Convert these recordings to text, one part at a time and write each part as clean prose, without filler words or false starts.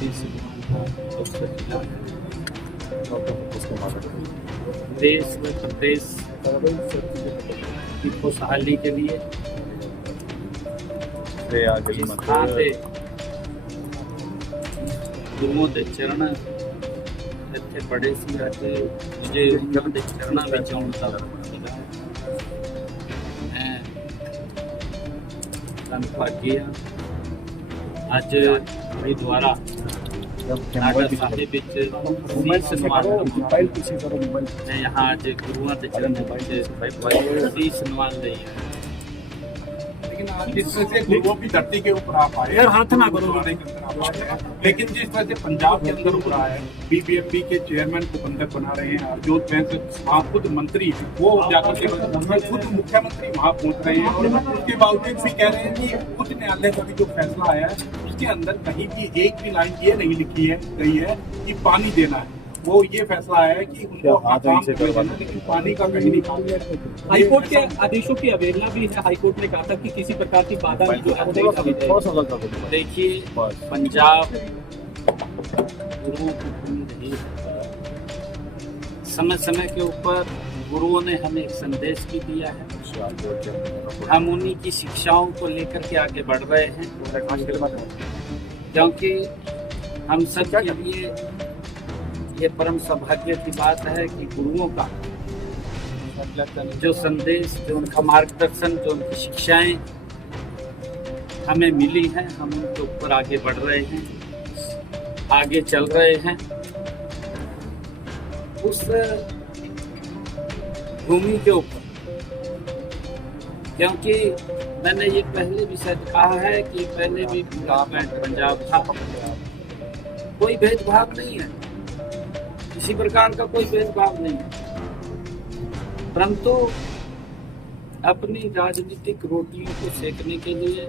देश व प्रदेश की खुशहाली के लिए इस ਥਾਂ ਤੇ ਗੁਰੂਆਂ ਦੇ ਚਰਨ ਇੱਥੇ ਪੜੇ ਸੀ ਅਤੇ ਜੇ ਉਹਨਾਂ ਦੇ ਚਰਨਾਂ ਵਿੱਚ ਆਉਣ ਦਾ ਮੈਂ ਧੰਨਵਾਦੀ ਹਾਂ। ਅੱਜ ਵੀ ਦੁਆਰਾ नागर साहिब यहाँ आज गुरुआ के चरण सन्मान रही है। लेकिन आज जिस तरह से गुरुओं की धरती के ऊपर आप आए, हाथ ना करो, लेकिन जिस तरह से पंजाब के अंदर उभरा है, बीबीएमबी के चेयरमैन को बंधक बना रहे हैं, हरजोत बैंक वहाँ खुद मंत्री वो जाकर के खुद मुख्यमंत्री वहाँ पहुँच रहे हैं और उसके बावजूद भी कह रहे हैं कि उच्च न्यायालय का भी जो फैसला आया है उसके अंदर कहीं भी एक भी लाइन ये नहीं लिखी है गई है कि पानी देना है। वो ये फैसला आया है कि उनको काम देना, लेकिन पानी का कहीं नहीं काम है। हाईकोर्ट के आदेशों की अवहेलना भी है। हाईकोर्ट ने कहा था कि किसी प्रकार की बाधा नहीं जो है। देखिए, पंजाब गुरुओं की भूमि रही है। समय समय के ऊपर गुरुओं ने हमें एक संदेश भी दिया है। हम उन्हीं की शिक्षाओं को लेकर के आगे बढ़ रहे हैं, क्योंकि हम सब के लिए ये परम सौभाग्य की बात है कि गुरुओं का जो संदेश, जो उनका मार्गदर्शन, जो उनकी शिक्षाएं हमें मिली हैं, हम उनके ऊपर आगे बढ़ रहे हैं, आगे चल रहे हैं। उस भूमि के ऊपर, क्योंकि मैंने ये पहले भी शायद कहा है कि पहले भी पंजाब था, कोई भेदभाव नहीं है, किसी प्रकार का कोई भेदभाव नहीं है, परंतु अपनी राजनीतिक रोटियों को सेकने के लिए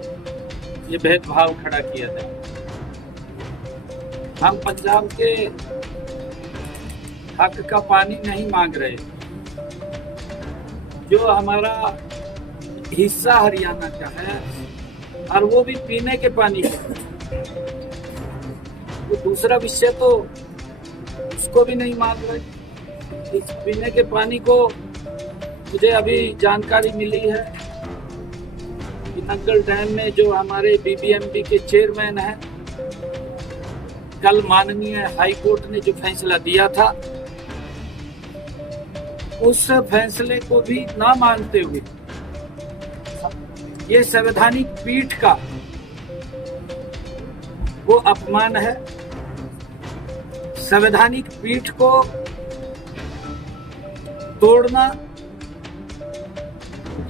ये भेदभाव खड़ा किया जाए। हम पंजाब के हक का पानी नहीं मांग रहे, जो हमारा हिस्सा हरियाणा का है और वो भी पीने के पानी का। वो दूसरा विषय तो उसको भी नहीं मान रहे। इस पीने के पानी को मुझे अभी जानकारी मिली है कि नंगल डैम में जो हमारे बीबीएमबी के चेयरमैन हैं, कल माननीय हाई कोर्ट ने जो फैसला दिया था, उस फैसले को भी ना मानते हुए ये संवैधानिक पीठ का वो अपमान है। संवैधानिक पीठ को तोड़ना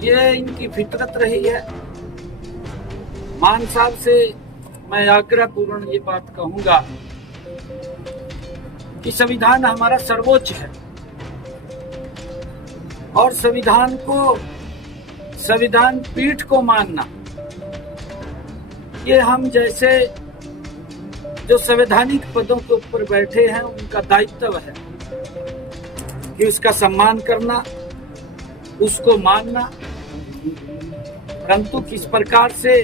ये इनकी फितरत रही है। मान साहब से मैं आग्रह पूर्ण ये बात कहूंगा कि संविधान हमारा सर्वोच्च है और संविधान को, संविधान पीठ को मानना ये हम जैसे जो संवैधानिक पदों के ऊपर बैठे हैं उनका दायित्व है कि उसका सम्मान करना, उसको मानना। परंतु किस प्रकार से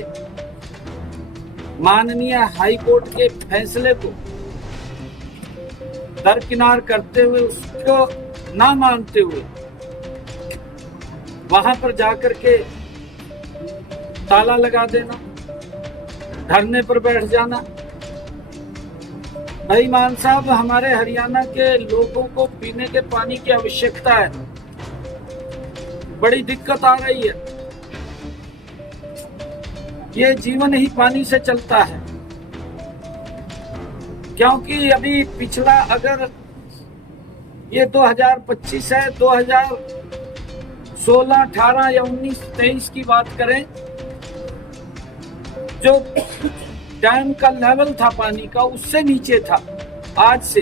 माननीय हाई कोर्ट के फैसले को दरकिनार करते हुए, उसको ना मानते हुए वहां पर जाकर के ताला लगा देना, धरने पर बैठ जाना। भाई मान साहब, हमारे हरियाणा के लोगों को पीने के पानी की आवश्यकता है, बड़ी दिक्कत आ रही है। ये जीवन ही पानी से चलता है, क्योंकि अभी पिछला अगर ये 2025 है, 2016, 18 या 19, 23 की बात करें, जो डैम का लेवल था पानी का उससे नीचे था आज से,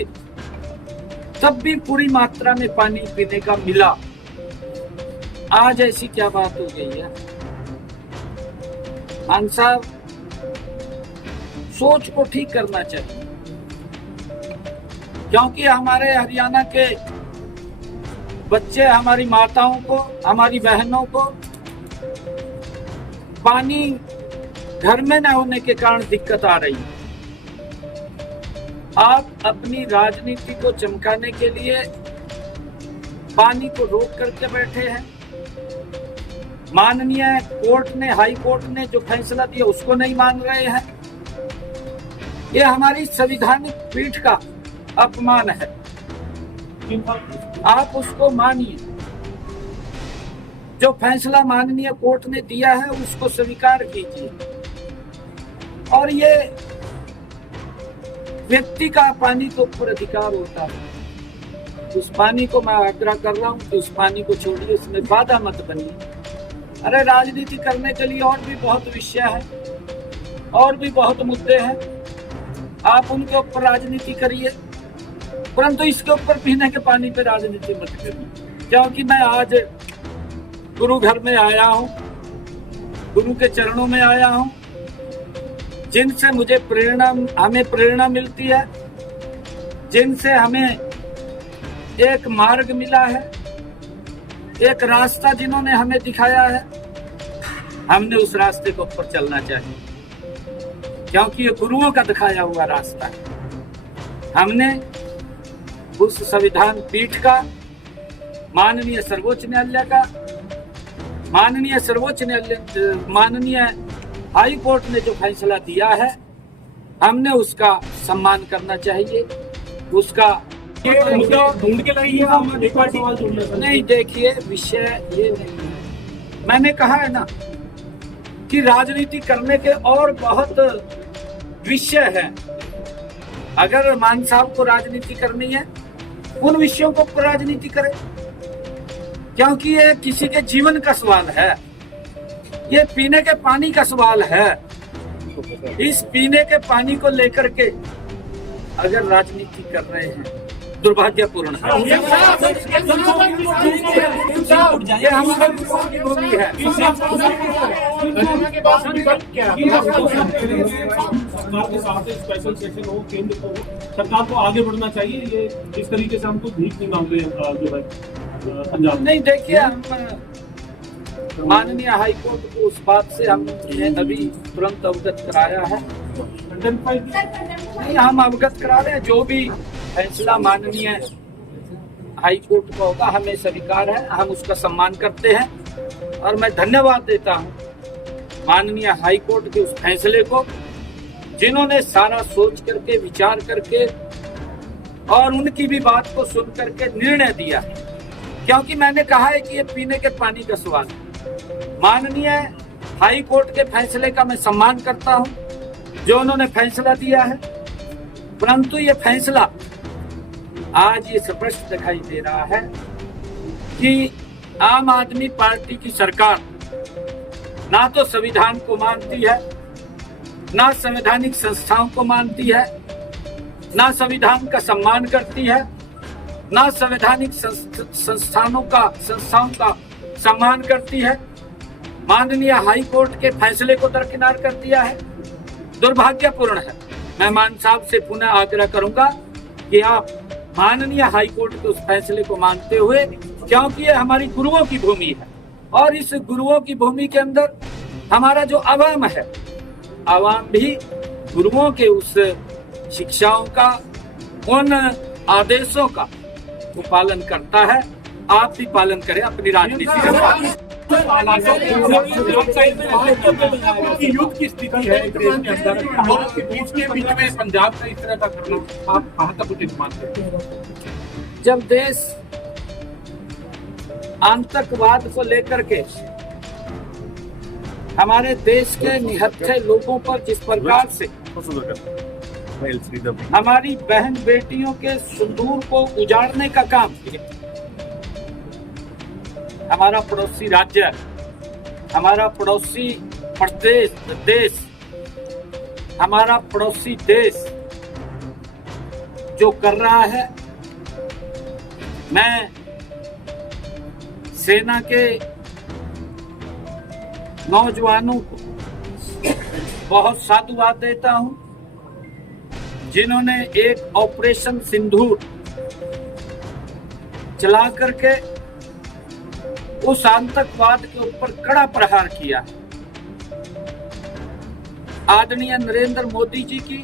तब भी पूरी मात्रा में पानी पीने का मिला। आज ऐसी क्या बात हो गई है? मान साहब, सोच को ठीक करना चाहिए, क्योंकि हमारे हरियाणा के बच्चे, हमारी माताओं को, हमारी बहनों को पानी घर में न होने के कारण दिक्कत आ रही है। आप अपनी राजनीति को चमकाने के लिए पानी को रोक करके बैठे हैं। माननीय कोर्ट ने, हाई कोर्ट ने जो फैसला दिया उसको नहीं मान रहे हैं। ये हमारी संवैधानिक पीठ का अपमान है। आप उसको मानिए। जो फैसला माननीय कोर्ट ने दिया है उसको स्वीकार कीजिए। और ये व्यक्ति का पानी के ऊपर अधिकार होता है। उस पानी को मैं आग्रह कर रहा हूँ कि उस पानी को छोड़िए, इसमें बाधा मत बनिए। अरे राजनीति करने के लिए और भी बहुत विषय है, और भी बहुत मुद्दे हैं, आप उनके ऊपर राजनीति करिए, परंतु इसके ऊपर पीने के पानी पे राजनीति मत करिए। क्योंकि मैं आज गुरु घर में आया हूँ, गुरु के चरणों में आया हूँ, जिनसे मुझे हमें प्रेरणा मिलती है, जिनसे हमें एक मार्ग मिला है, एक रास्ता जिन्होंने हमें दिखाया है। हमने उस रास्ते के ऊपर चलना चाहिए, क्योंकि ये गुरुओं का दिखाया हुआ रास्ता है। हमने उस संविधान पीठ का, माननीय सर्वोच्च न्यायालय का, माननीय हाई कोर्ट ने जो फैसला दिया है, हमने उसका सम्मान करना चाहिए। उसका ढूंढ के लाइए। हम एक बार सवाल नहीं, देखिए विषय ये नहीं है। मैंने कहा है ना कि राजनीति करने के और बहुत विषय है। अगर मान साहब को राजनीति करनी है, उन विषयों को राजनीति करें, क्योंकि ये किसी के जीवन का सवाल है, ये पीने के पानी का सवाल है। इस पीने के पानी को लेकर के अगर राजनीति कर रहे हैं, दुर्भाग्यपूर्ण है। ये हमारे गुरुओं की भूमि है। सरकार के साथ स्पेशल सेशन हो, केंद्र को, सरकार को आगे बढ़ना चाहिए। ये इस तरीके से हम तो भीख नहीं मांग रहे जो है पंजाब। नहीं, देखिए, हम माननीय हाई कोर्ट को उस बात से हमने अभी तुरंत अवगत कराया है। नहीं, हम अवगत करा रहे हैं। जो भी फैसला माननीय हाई कोर्ट का होगा, हमें स्वीकार है, हम उसका सम्मान करते हैं। और मैं धन्यवाद देता हूं माननीय हाई कोर्ट के उस फैसले को, जिन्होंने सारा सोच करके, विचार करके और उनकी भी बात को सुन करके निर्णय दिया। क्योंकि मैंने कहा है कि ये पीने के पानी का सवाल है। माननीय हाई कोर्ट के फैसले का मैं सम्मान करता हूं, जो उन्होंने फैसला दिया है। परंतु ये फैसला आज ये स्पष्ट दिखाई दे रहा है कि आम आदमी पार्टी की सरकार ना तो संविधान को मानती है, ना संवैधानिक संस्थाओं को मानती है, ना संविधान का सम्मान करती है, ना संवैधानिक संस्थाओं का सम्मान करती है। माननीय हाई कोर्ट के फैसले को दरकिनार कर दिया है। दुर्भाग्यपूर्ण है। मैं मान साहब से पुनः आग्रह करूंगा कि आप माननीय हाई कोर्ट के उस फैसले को मानते हुए, क्योंकि ये हमारी गुरुओं की भूमि है, और इस गुरुओं की भूमि के अंदर हमारा जो आवाम है, आवाम भी गुरुओं के उस शिक्षाओं का, उन आदेशों का वो पालन करता है। आप भी पालन करें अपनी राजनीति का। युद्ध की स्थिति है देश के अंदर, और इसके बीच में पंजाब का इस तरह का करना आप कहाँ तक उचित मानते हैं? जब देश आतंकवाद को लेकर के हमारे देश के निहत्थे लोगों पर जिस प्रकार से हमारी बहन बेटियों के सिंदूर को उजाड़ने का काम हमारा पड़ोसी राज्य, हमारा पड़ोसी देश, हमारा पड़ोसी देश जो कर रहा है, मैं सेना के नौजवानों को बहुत साधुवाद देता हूं, जिन्होंने एक ऑपरेशन सिंदूर चला करके उस आतंकवाद के ऊपर कड़ा प्रहार किया। आदरणीय नरेंद्र मोदी जी की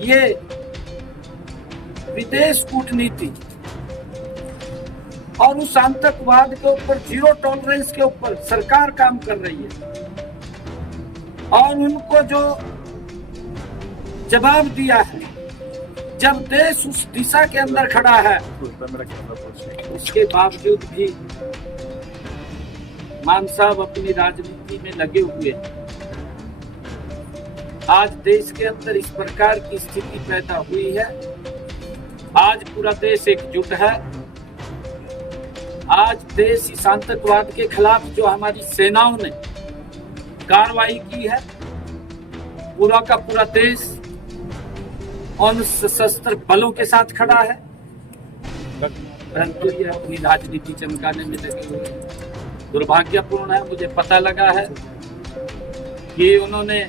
ये विदेश कूटनीति और उस आतंकवाद के ऊपर जीरो टॉलरेंस के ऊपर सरकार काम कर रही है, और उनको जो जवाब दिया है, जब देश उस दिशा के अंदर खड़ा है, उसके बावजूद भी मान साहब अपनी राजनीति में लगे हुए हैं। आज देश के अंदर इस प्रकार की स्थिति पैदा हुई है। आज पूरा देश एकजुट है। आज देश इस आतंकवाद के खिलाफ जो हमारी सेनाओं ने कार्रवाई की है, पूरा का पूरा देश उन सशस्त्र बलों के साथ खड़ा है, परंतु ये अपनी राजनीति चमकाने में लगे हुए हैं। दुर्भाग्यपूर्ण है। मुझे पता लगा है कि उन्होंने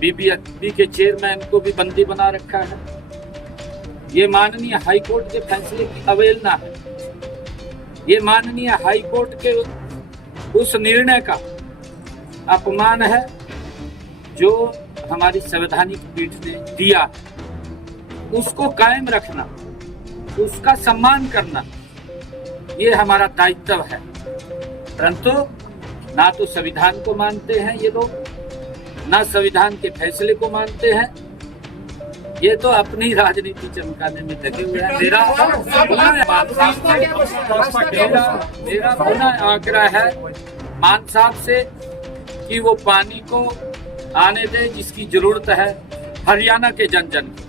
बीबीएमबी के चेयरमैन को भी बंदी बना रखा है। ये माननीय हाईकोर्ट के फैसले की अवहेलना है। ये माननीय हाईकोर्ट के उस निर्णय का अपमान है जो हमारी संवैधानिक पीठ ने दिया। उसको कायम रखना, उसका सम्मान करना, ये हमारा दायित्व है। परंतु ना तो संविधान को मानते हैं ये लोग, ना संविधान के फैसले को मानते हैं। ये तो अपनी राजनीति चमकाने में लगे हुए हैं। मेरा पुनः आग्रह है मान साहब से कि वो पानी को आने दे जिसकी जरूरत है हरियाणा के जन जन को।